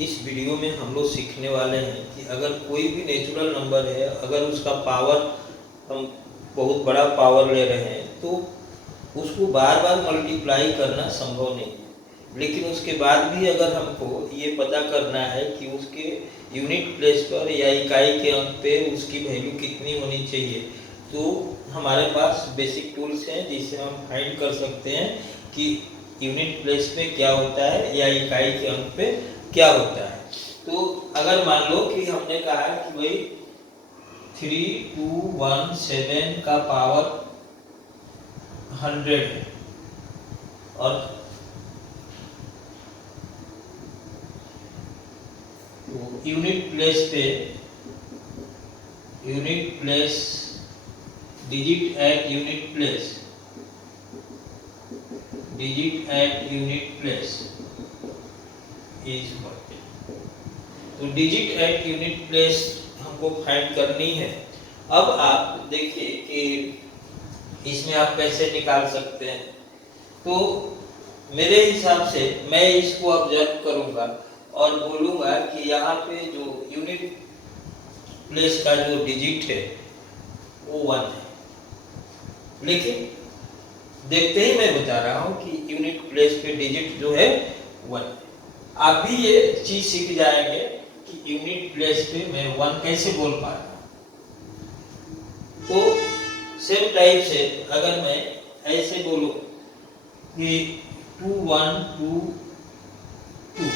इस वीडियो में हम लोग सीखने वाले हैं कि अगर कोई भी नेचुरल नंबर है, अगर उसका पावर हम बहुत बड़ा पावर ले रहे हैं तो उसको बार बार मल्टीप्लाई करना संभव नहीं है। लेकिन उसके बाद भी अगर हमको ये पता करना है कि उसके यूनिट प्लेस पर या इकाई के अंक पे उसकी वैल्यू कितनी होनी चाहिए, तो हमारे पास बेसिक टूल्स हैं जिससे हम फाइंड कर सकते हैं कि यूनिट प्लेस पे क्या होता है या इकाई के अंक पे क्या होता है। तो अगर मान लो कि हमने कहा कि भाई 3217 का पावर 100 है और unit place digit at unit place is what. तो डिजिट एट यूनिट प्लेस हमको फाइंड करनी है। अब आप देखिए कि इसमें आप कैसे निकाल सकते हैं। तो मेरे हिसाब से मैं इसको ऑब्जर्व करूंगा और बोलूंगा कि यहाँ पे जो यूनिट प्लेस का जो डिजिट है वो 1 है। लेकिन देखते ही मैं बता रहा हूँ कि यूनिट प्लेस पे डिजिट जो है 1 है। आप भी ये चीज सीख जाएंगे कि यूनिट प्लेस पे मैं 1 कैसे बोल पा रहा हूँ। तो सेम टाइप से अगर मैं ऐसे बोलूं कि 2122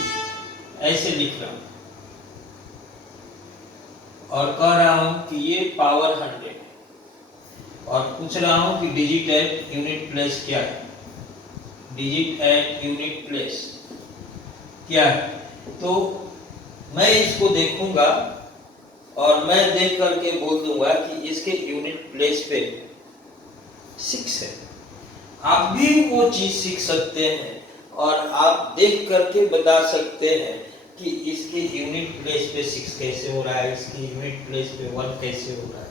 ऐसे लिख रहा हूं और कह रहा हूं कि ये पावर 100 है और पूछ रहा हूं कि डिजिट एट यूनिट प्लेस क्या है, डिजिट एट यूनिट प्लेस क्या है। तो मैं इसको देखूंगा और मैं देख करके बोल दूंगा कि इसके यूनिट प्लेस पे 6 है। आप भी वो चीज सीख सकते हैं और आप देख करके बता सकते हैं कि इसके यूनिट प्लेस पे 6 कैसे हो रहा है, इसकी यूनिट प्लेस पे 1 कैसे हो रहा है।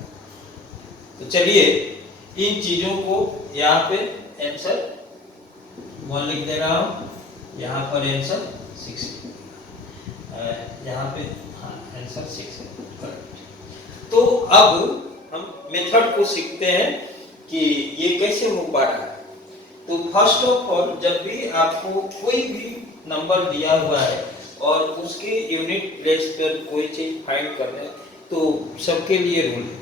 तो चलिए इन चीजों को यहाँ पे आंसर 1 लिख दे रहा हूँ, यहाँ पर आंसर 6, यहाँ पे हाँ आंसर 6 है, करेक्ट। तो अब हम मेथड को सीखते हैं कि ये कैसे हो पा रहा है। तो फर्स्ट ऑफ ऑल जब भी आपको कोई भी नंबर दिया हुआ है और उसके यूनिट प्लेस पर कोई चीज फाइंड करना है तो सबके लिए रूल है।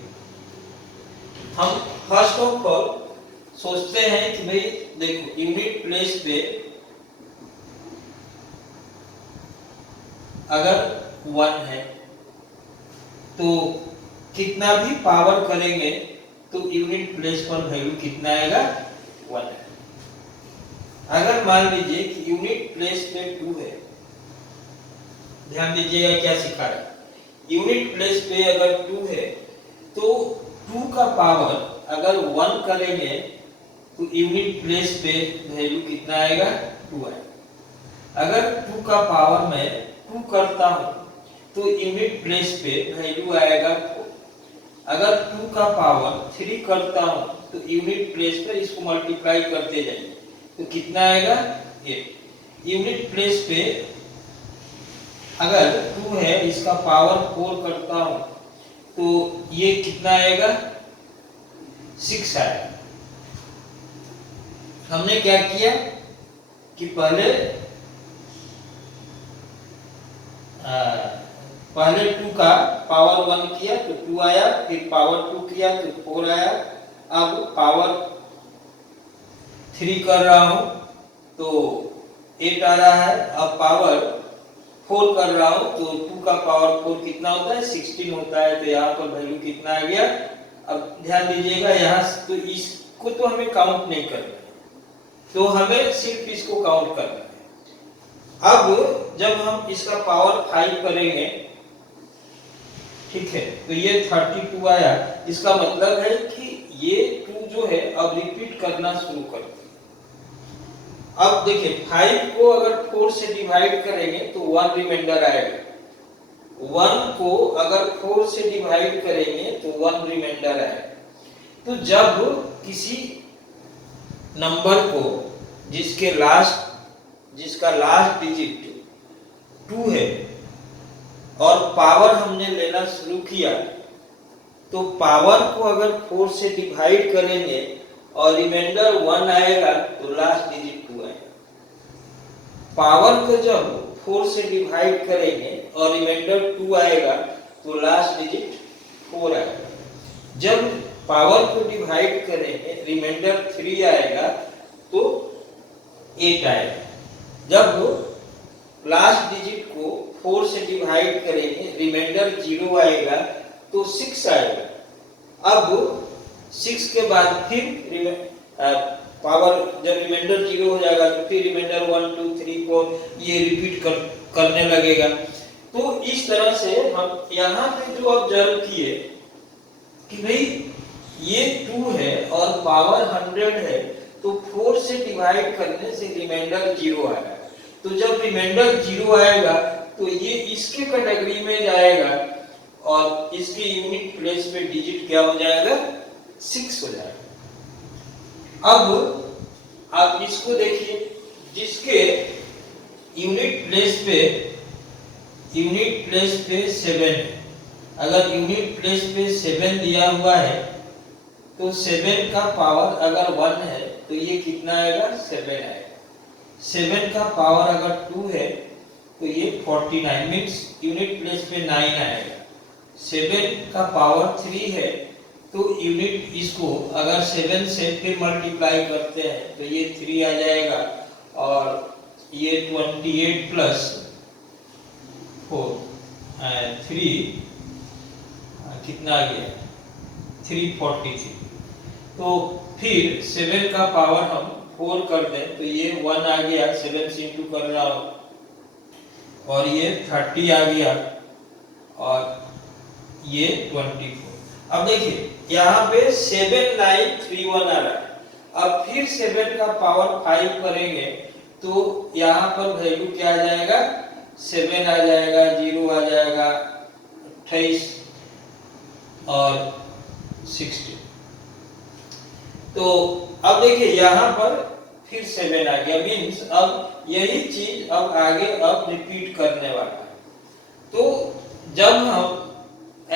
हम फर्स्ट ऑफ ऑल सोचते हैं कि भाई देखो यूनिट प्लेस पे अगर 1 है तो कितना भी पावर करेंगे तो यूनिट प्लेस पर वैल्यू कितना आएगा, 1 है। अगर मान लीजिए कि यूनिट प्लेस पे 2 है, ध्यान दीजिएगा क्या सिखा रहा है। यूनिट प्लेस पे अगर 2 है तो 2 का पावर अगर 1 करेंगे तो यूनिट प्लेस पे वैल्यू कितना आएगा, 2 आएगा। अगर 2 का पावर मैं 2 करता हूं तो यूनिट प्लेस पे वैल्यू आएगा 4। अगर 2 का पावर 3 करता हूं तो यूनिट प्लेस पे इसको मल्टीप्लाई करते जाइए तो कितना आएगा, 8। यूनिट प्लेस पे अगर 2 है इसका पावर 4 करता हूं तो ये कितना आएगा, 6 आएगा। हमने क्या किया कि पहले 2 का पावर 1 किया तो 2 आया, फिर पावर 2 किया तो 4 आया। अब पावर 3 कर रहा हूं तो 8 आ रहा है। अब पावर 4 कर रहा हूं तो 2 का पावर 4 कितना होता है, 16 होता है। तो यहाँ पर वैल्यू कितना आ गया। अब ध्यान दीजिएगा यहाँ तो इसको तो हमें काउंट नहीं करना है, तो हमें सिर्फ इसको काउंट करना है। अब जब हम इसका पावर 5 करेंगे, ठीक है, तो ये 32 आया। इसका मतलब है कि ये 2 जो है अब रिपीट करना शुरू कर देगा। अब देखिए 5 को अगर 4 से डिवाइड करेंगे तो 1 रिमाइंडर आएगा। 1 को अगर 4 से डिवाइड करेंगे तो 1 रिमाइंडर आएगा। तो जब किसी नंबर को जिसका लास्ट डिजिट 2 है पावर हमने लेना शुरू किया, तो पावर को अगर 4 से डिवाइड करेंगे और रिमाइंडर 1 आएगा तो लास्ट डिजिट 2 आएगा। पावर को जब 4 से डिवाइड करेंगे और रिमाइंडर 2 आएगा तो लास्ट डिजिट 4 आएगा। जब पावर को डिवाइड करेंगे रिमाइंडर 3 आएगा तो 8 आएगा। जब लास्ट डिजिट को 4 से डिवाइड करेंगे रिमाइंडर 0 आएगा तो 6 आएगा। अब 6 के बाद फिर पावर जब रिमाइंडर 0 हो जाएगा तो फिर रिमाइंडर 1 2 3 4 ये रिपीट करने लगेगा। तो इस तरह से हम यहाँ पे जो ऑब्जर्व किए कि भाई ये 2 है और पावर 100 है, तो 4 से डिवाइड करने से रिमाइंडर 0 आएगा। तो जब रिमाइंडर 0 आएगा तो ये इसके कैटेगरी में जाएगा और इसके यूनिट प्लेस पे डिजिट क्या हो जाएगा, 6 हो जाएगा। अब आप इसको देखिए, जिसके यूनिट प्लेस पे 7 है। अगर यूनिट प्लेस पे 7 दिया हुआ है तो 7 का पावर अगर 1 है तो ये कितना आएगा, 7 आएगा। 7 का पावर अगर 2 है तो ये 49 मीन्स यूनिट प्लेस पे 9 आएगा। 7 का पावर 3 है तो यूनिट इसको अगर 7 से फिर मल्टीप्लाई करते हैं तो ये 3 आ जाएगा और ये 28 प्लस 4 3 कितना आ गया, 343। तो फिर 7 का पावर हम 4 कर दें तो ये 1 आ गया, 7 से इंटू कर रहा हूँ, और ये 30 आ गया और ये 24। अब देखिए यहाँ पे 7931 आ रहा है। अब फिर 7 का पावर 5 करेंगे तो यहाँ पर वैल्यू क्या आ जाएगा, 7 आ जाएगा, 0 आ जाएगा, 28 और 60। तो अब देखिए यहाँ पर फिर 7 आ गया, मीन्स अब यही चीज अब आगे अब रिपीट करने वाला है। तो जब हम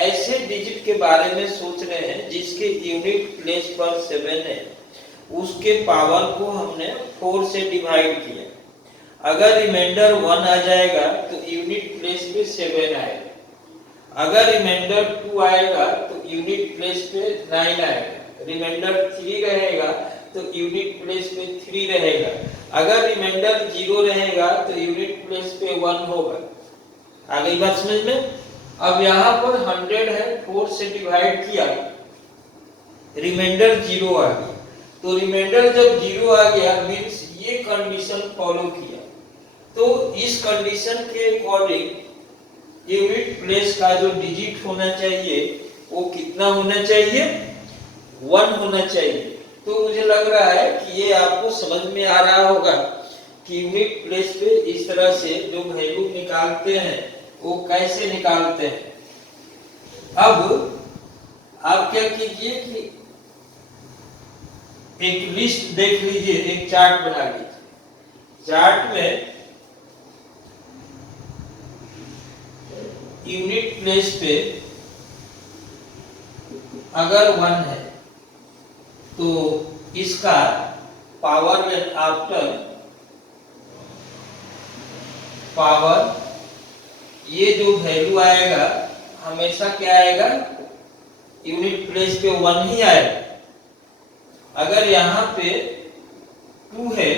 ऐसे डिजिट के बारे में सोच रहे हैं जिसके यूनिट प्लेस पर 7 है, उसके पावर को हमने 4 से डिवाइड किया। अगर रिमाइंडर 1 आ जाएगा तो यूनिट प्लेस पे 7 आएगा। अगर रिमाइंडर 2 आएगा तो यूनिट प्लेस पे 9 आएगा। रिमाइंडर 3 रहेगा तो यूनिट प्लेस पे 3 रहेगा। अगर रिमाइंडर 0 रहेगा तो यूनिट प्लेस पे 1 होगा। आ गई बात समझ में? अब यहाँ पर 100 है, 4 से डिवाइड किया, रिमाइंडर 0 आ गया। तो रिमाइंडर जब 0 आ गया मीन्स ये कंडीशन फॉलो किया। तो इस कंडीशन के अकॉर्डिंग यूनिट प्लेस का जो डिजिट होना चाहिए वो कितना होना चाहिए, 1 होना चाहिए। तो मुझे लग रहा है कि ये आपको समझ में आ रहा होगा कि यूनिट प्लेस पे इस तरह से जो वैल्यू निकालते हैं वो कैसे निकालते हैं। अब आप क्या कीजिए कि एक लिस्ट देख लीजिए, एक चार्ट बना लीजिए। चार्ट में यूनिट प्लेस पे अगर 1 है तो इसका पावर आफ्टर पावर ये जो वैल्यू आएगा हमेशा क्या आएगा, यूनिट प्लेस पे 1 ही आएगा। अगर यहाँ पे 2 है,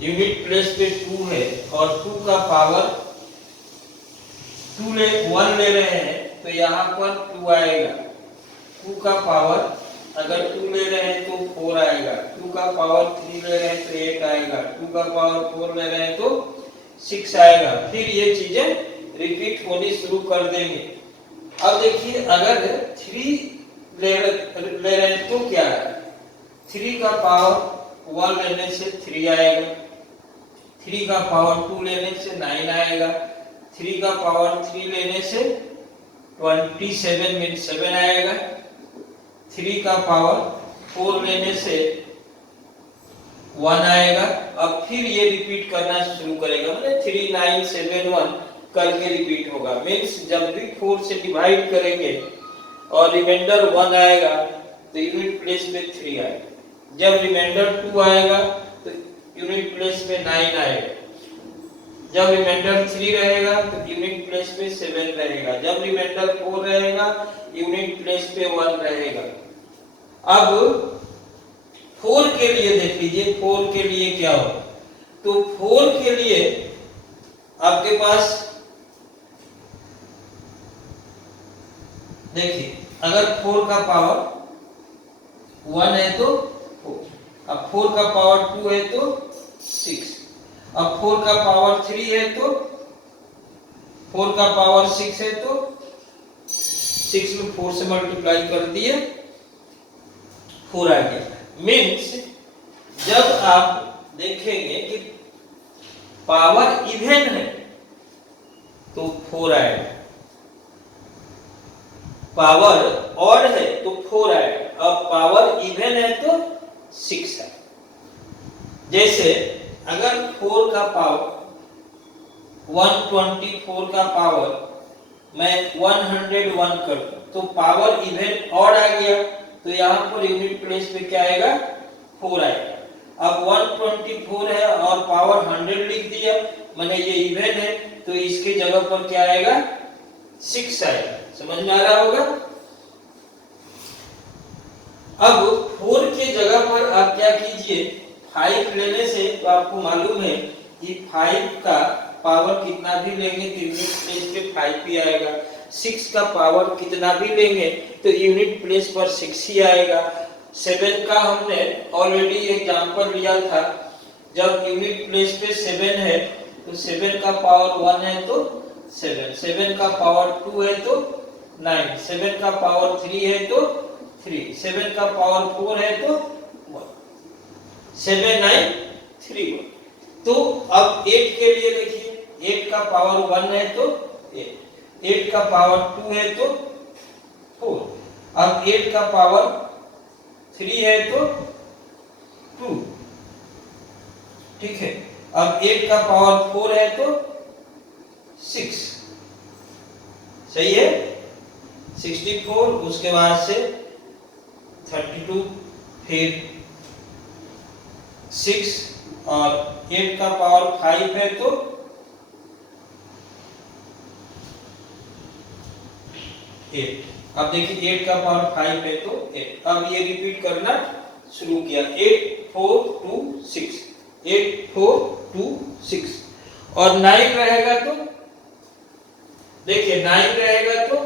यूनिट प्लेस पे 2 है और 2 का पावर 1 ले रहे हैं तो यहाँ पर 2 आएगा। 2 का पावर अगर 2 ले रहे हैं तो 4 आएगा। 2 का पावर 3 ले रहे हैं तो 8 आएगा। 2 का पावर 4 ले रहे हैं तो 6 आएगा। फिर ये चीजें रिपीट होनी शुरू कर देंगे। अब देखिए अगर 3 ले रहे हैं तो क्या है, 3 का पावर 1 लेने से 3 आएगा। 3 का पावर 2 लेने से 9 आएगा। 3 का पावर 3 लेने से 27 मीन्स 7 आएगा। 3 का पावर 4 लेने से 1 आएगा। अब फिर ये रिपीट करना शुरू करेगा, मतलब 3 9 7 1 करके रिपीट होगा। मीन्स जब भी 4 से डिवाइड करेंगे और रिमाइंडर 1 आएगा तो यूनिट प्लेस पे 3 आएगा। जब रिमाइंडर 2 आएगा तो यूनिट प्लेस पे 9 आएगा। जब रिमाइंडर 3 रहेगा तो यूनिट प्लेस पे 7 रहेगा। जब रिमाइंडर 4 रहेगा यूनिट प्लेस पे 1 रहेगा। अब 4 के लिए देख लीजिए, 4 के लिए क्या हो, तो 4 के लिए आपके पास देखिए, अगर 4 का पावर 1 है तो 4, अब 4 का पावर 2 है तो 6, अब 4 का पावर 3 है तो 4 का पावर 6 है तो 6 में 4 से मल्टीप्लाई कर दिए, 4 आ गया। मीन्स जब आप देखेंगे कि पावर इवन है तो 4 आएगा, पावर ऑड है तो 4 आएगा, अब पावर इवन है तो 6 है। जैसे अगर 4 का पावर 124 का पावर मैं 101 कर दूं तो पावर इवन ऑड आ गया, तो यहाँ पर यूनिट प्लेस पे क्या आएगा, 4 आएगा। अब 124 है और पावर 100 लिख दिया, मैंने ये इवन है तो इसकी जगह पर क्या आएगा, 6 आएगा। समझ में आ रहा होगा। अब 4 के जगह पर आप क्या कीजिए, 5 लेने से तो आपको मालूम है कि 5 का पावर कितना भी लेंगे तो यूनिट प्लेस पे 5 ही आएगा। 6 का पावर कितना भी लेंगे तो यूनिट प्लेस पर 6 ही आएगा। 7 का हमने ऑलरेडी एग्जांपल लिया था, जब यूनिट प्लेस पे 7 है तो 7 का पावर 1 है तो 7, 7 का पावर 2 है तो 9, 7 का पावर 3 है तो 3, 7 का पावर 4 है तो 1, 7 9 3 1। तो अब 8 के लिए देखिए, 8 का पावर 1 है तो 8, 8 का पावर 2 है तो 4, अब 8 का पावर 3 है तो 2, ठीक है। अब 8 का पावर 4 है तो 6, सही है, 64, उसके बाद से 32, फिर 6 और 8 का पावर 5 है तो 8। अब देखिए 8 का पावर 5 है तो 8। अब ये रिपीट करना शुरू किया, 8 4 2 6, 8 4 2 6, और 9 रहेगा तो देखिए 9 रहेगा तो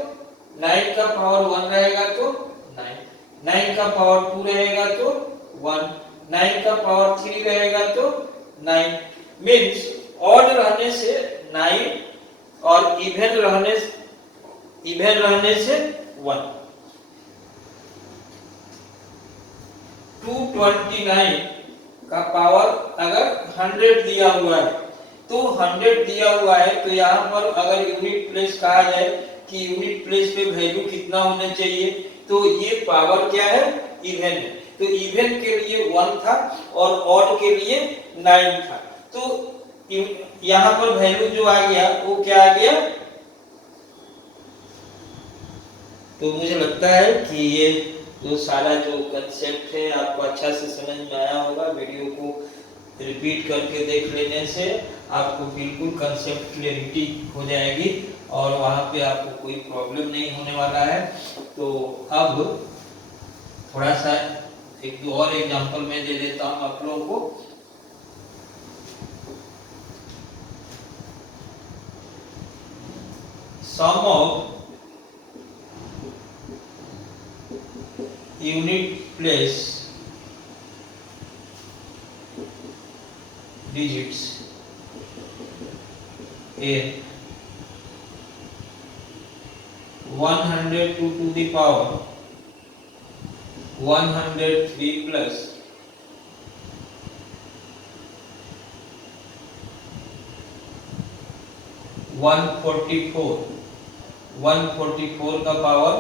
9 का पावर 1 रहेगा तो 9, 9 का पावर 2 रहेगा तो 1, 9 का पावर 3 रहेगा तो 9। मीन्स ऑड रहने से 9 और इवन रहने से 1। 229 का पावर अगर 100 दिया हुआ है तो 100 दिया हुआ है तो यहाँ पर अगर यूनिट प्लेस कहा जाए कि यूनिट प्लेस पे वैल्यू कितना होना चाहिए, तो ये पावर क्या है, इवन है, तो इवन के लिए 1 था और ऑड के लिए 9 था, तो यहाँ पर वैल्यू जो आ गया वो क्या आ गया। तो मुझे लगता है कि ये जो सारा जो कंसेप्ट है आपको अच्छा से समझ में आया होगा। वीडियो को रिपीट करके देख लेने से आपको बिल्कुल कंसेप्ट क्लैरिटी हो जाएगी और वहाँ पे आपको कोई प्रॉब्लम नहीं होने वाला है। तो अब थोड़ा सा एक दो और एग्जांपल मैं दे देता हूँ आप लोगों को। Sum of unit place digits in 102 to the power 103 plus 144 का पावर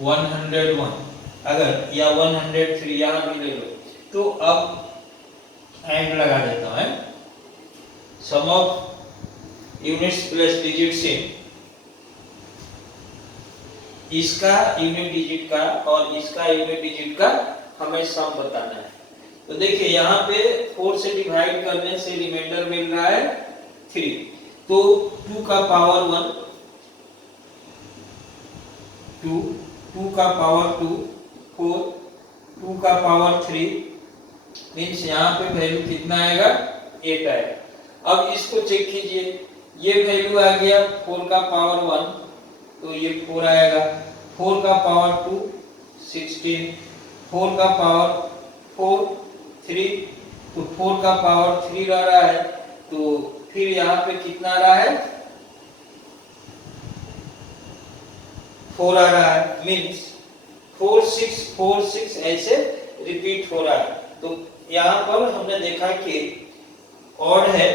101 अगर या 103 यहाँ भी ले लो, तो अब एंड लगा देता हूं। Sum of units plus digits in, इसका यूनिट डिजिट का और इसका यूनिट डिजिट का हमें सम बताना है। तो देखिए यहाँ पे 4 से डिवाइड करने से रिमाइंडर मिल रहा है 3, तो 2 का पावर 1, 2 का पावर 2, 4, 2 का पावर 3, मीन्स यहाँ पे वैल्यू कितना आएगा 8 आएगा। अब इसको चेक कीजिए, ये वैल्यू आ गया 4 का पावर 1, तो ये 4 आएगा, 4 का पावर 2 16, 4 का पावर 4 3, तो 4 का पावर 3 आ रहा है, तो फिर यहाँ पे कितना आ रहा है 4 आ रहा है, मीन्स 4 6 4 6 ऐसे रिपीट हो रहा है। तो यहाँ पर हमने देखा कि ऑड है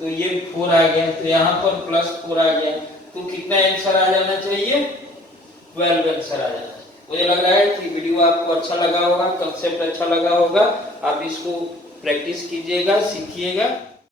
तो ये 4 आ गया, तो यहाँ पर प्लस 4 आ गया, तो कितना आंसर आ जाना चाहिए 12 आंसर आ जाना। मुझे लग रहा है कि वीडियो आपको अच्छा लगा होगा, कंसेप्ट अच्छा लगा होगा, आप इसको प्रैक्टिस कीजिएगा, सीखिएगा।